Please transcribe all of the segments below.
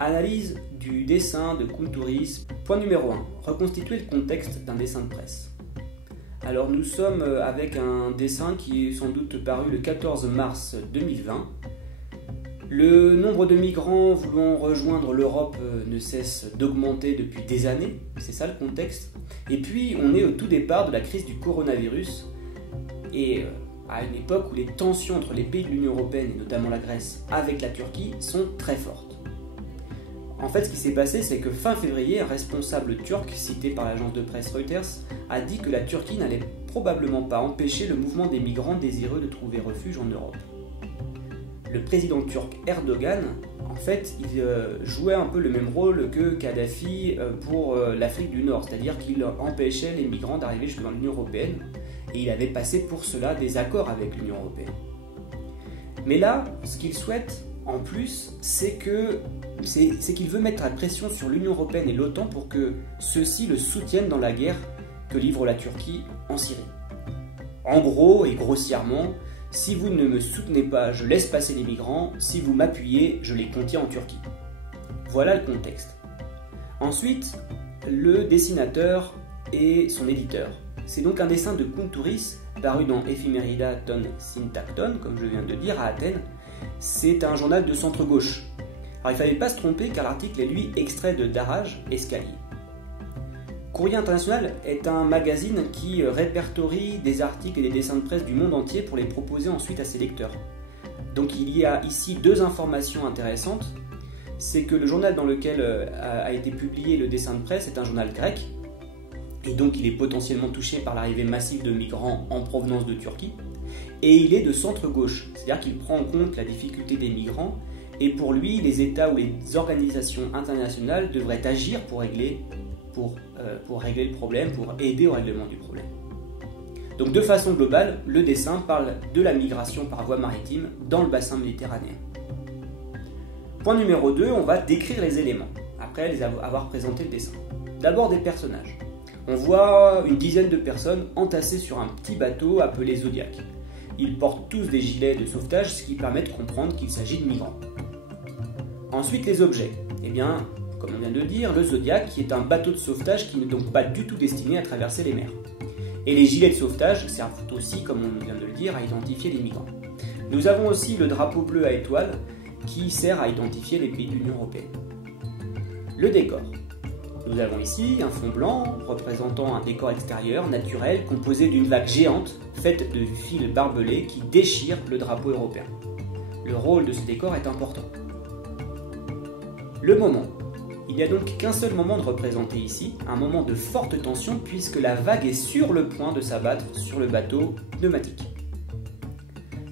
Analyse du dessin de Kounturis. Point numéro 1. Reconstituer le contexte d'un dessin de presse. Alors nous sommes avec un dessin qui est sans doute paru le 14 mars 2020. Le nombre de migrants voulant rejoindre l'Europe ne cesse d'augmenter depuis des années, c'est ça le contexte. Et puis on est au tout départ de la crise du coronavirus, et à une époque où les tensions entre les pays de l'Union Européenne, et notamment la Grèce, avec la Turquie, sont très fortes. En fait, ce qui s'est passé, c'est que fin février, un responsable turc, cité par l'agence de presse Reuters, a dit que la Turquie n'allait probablement pas empêcher le mouvement des migrants désireux de trouver refuge en Europe. Le président turc Erdogan, en fait, il jouait un peu le même rôle que Kadhafi pour l'Afrique du Nord, c'est-à-dire qu'il empêchait les migrants d'arriver jusque dans l'Union Européenne, et il avait passé pour cela des accords avec l'Union Européenne. Mais là, ce qu'il souhaite en plus, c'est qu'il veut mettre la pression sur l'Union Européenne et l'OTAN pour que ceux-ci le soutiennent dans la guerre que livre la Turquie en Syrie. En gros et grossièrement, si vous ne me soutenez pas, je laisse passer les migrants, si vous m'appuyez, je les contiens en Turquie. Voilà le contexte. Ensuite, le dessinateur et son éditeur. C'est donc un dessin de Kounturis, paru dans Ephemerida ton Syntakton, comme je viens de dire, à Athènes. C'est un journal de centre-gauche. Alors il ne fallait pas se tromper car l'article est lui extrait de Daraj Escalier. Courrier International est un magazine qui répertorie des articles et des dessins de presse du monde entier pour les proposer ensuite à ses lecteurs. Donc il y a ici deux informations intéressantes. C'est que le journal dans lequel a été publié le dessin de presse est un journal grec, et donc il est potentiellement touché par l'arrivée massive de migrants en provenance de Turquie, et il est de centre-gauche, c'est-à-dire qu'il prend en compte la difficulté des migrants, et pour lui, les États ou les organisations internationales devraient agir pour régler le problème, pour aider au règlement du problème. Donc de façon globale, le dessin parle de la migration par voie maritime dans le bassin méditerranéen. Point numéro 2, on va décrire les éléments, après les avoir présenté le dessin. D'abord des personnages. On voit une dizaine de personnes entassées sur un petit bateau appelé Zodiac. Ils portent tous des gilets de sauvetage, ce qui permet de comprendre qu'il s'agit de migrants. Ensuite, les objets. Eh bien, comme on vient de le dire, le Zodiac, qui est un bateau de sauvetage qui n'est donc pas du tout destiné à traverser les mers. Et les gilets de sauvetage servent aussi, comme on vient de le dire, à identifier les migrants. Nous avons aussi le drapeau bleu à étoile, qui sert à identifier les pays de l'Union Européenne. Le décor. Nous avons ici un fond blanc représentant un décor extérieur naturel composé d'une vague géante faite de fils barbelés qui déchirent le drapeau européen. Le rôle de ce décor est important. Le moment. Il n'y a donc qu'un seul moment de représenter ici, un moment de forte tension puisque la vague est sur le point de s'abattre sur le bateau pneumatique.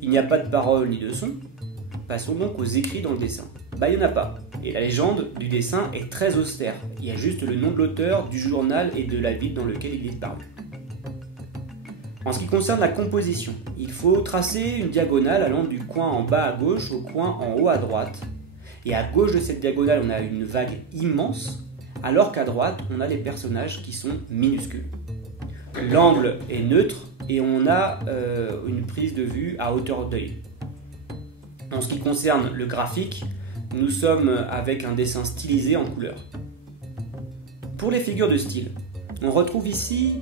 Il n'y a pas de parole ni de son. Passons donc aux écrits dans le dessin. Il n'y en a pas. Et la légende du dessin est très austère. Il y a juste le nom de l'auteur, du journal et de la ville dans lequel il est paru. En ce qui concerne la composition, il faut tracer une diagonale allant du coin en bas à gauche au coin en haut à droite. Et à gauche de cette diagonale, on a une vague immense, alors qu'à droite, on a les personnages qui sont minuscules. L'angle est neutre et on a une prise de vue à hauteur d'œil. En ce qui concerne le graphique, nous sommes avec un dessin stylisé en couleur. Pour les figures de style, on retrouve ici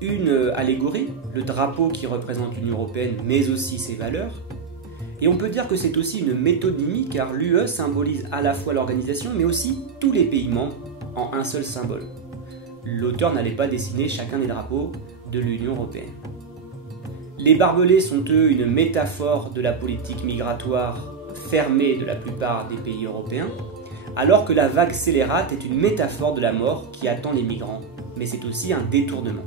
une allégorie, le drapeau qui représente l'Union Européenne mais aussi ses valeurs. Et on peut dire que c'est aussi une métonymie car l'UE symbolise à la fois l'organisation mais aussi tous les pays membres en un seul symbole. L'auteur n'allait pas dessiner chacun des drapeaux de l'Union Européenne. Les barbelés sont eux une métaphore de la politique migratoire fermée de la plupart des pays européens, alors que la vague scélérate est une métaphore de la mort qui attend les migrants, mais c'est aussi un détournement.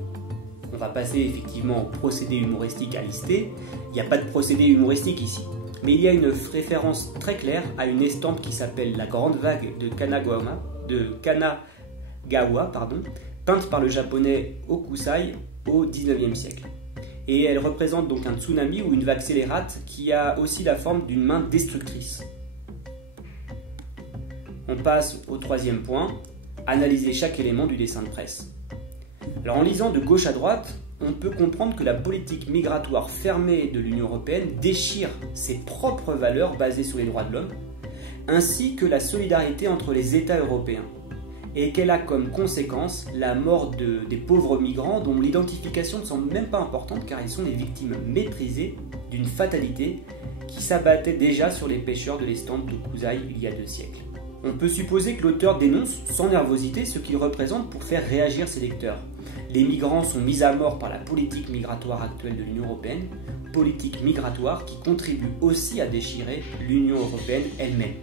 On va passer effectivement au procédé humoristique à lister. Il n'y a pas de procédé humoristique ici, mais il y a une référence très claire à une estampe qui s'appelle la Grande Vague de Kanagawa, peinte par le japonais Hokusai au XIXe siècle. Et elle représente donc un tsunami ou une vague scélérate qui a aussi la forme d'une main destructrice. On passe au troisième point, analyser chaque élément du dessin de presse. Alors en lisant de gauche à droite, on peut comprendre que la politique migratoire fermée de l'Union Européenne déchire ses propres valeurs basées sur les droits de l'homme, ainsi que la solidarité entre les États européens, et qu'elle a comme conséquence la mort des pauvres migrants dont l'identification ne semble même pas importante car ils sont des victimes méprisées d'une fatalité qui s'abattait déjà sur les pêcheurs de l'estande de Couzaï il y a 2 siècles. On peut supposer que l'auteur dénonce sans nervosité ce qu'il représente pour faire réagir ses lecteurs. Les migrants sont mis à mort par la politique migratoire actuelle de l'Union européenne, politique migratoire qui contribue aussi à déchirer l'Union européenne elle-même.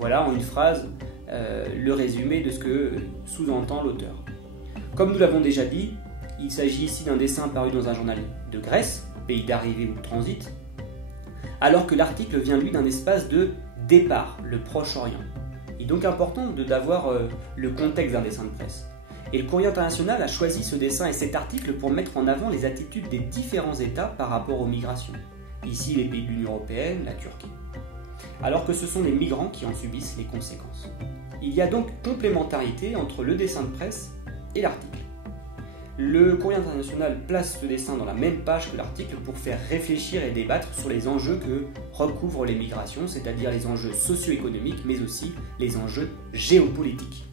Voilà en une phrase le résumé de ce que sous-entend l'auteur. Comme nous l'avons déjà dit, il s'agit ici d'un dessin paru dans un journal de Grèce, pays d'arrivée ou de transit, alors que l'article vient lui d'un espace de départ, le Proche-Orient. Il est donc important d'avoir le contexte d'un dessin de presse. Et le Courrier international a choisi ce dessin et cet article pour mettre en avant les attitudes des différents États par rapport aux migrations. Ici, les pays de l'Union européenne, la Turquie. Alors que ce sont les migrants qui en subissent les conséquences. Il y a donc complémentarité entre le dessin de presse et l'article. Le Courrier international place ce dessin dans la même page que l'article pour faire réfléchir et débattre sur les enjeux que recouvrent les migrations, c'est-à-dire les enjeux socio-économiques, mais aussi les enjeux géopolitiques.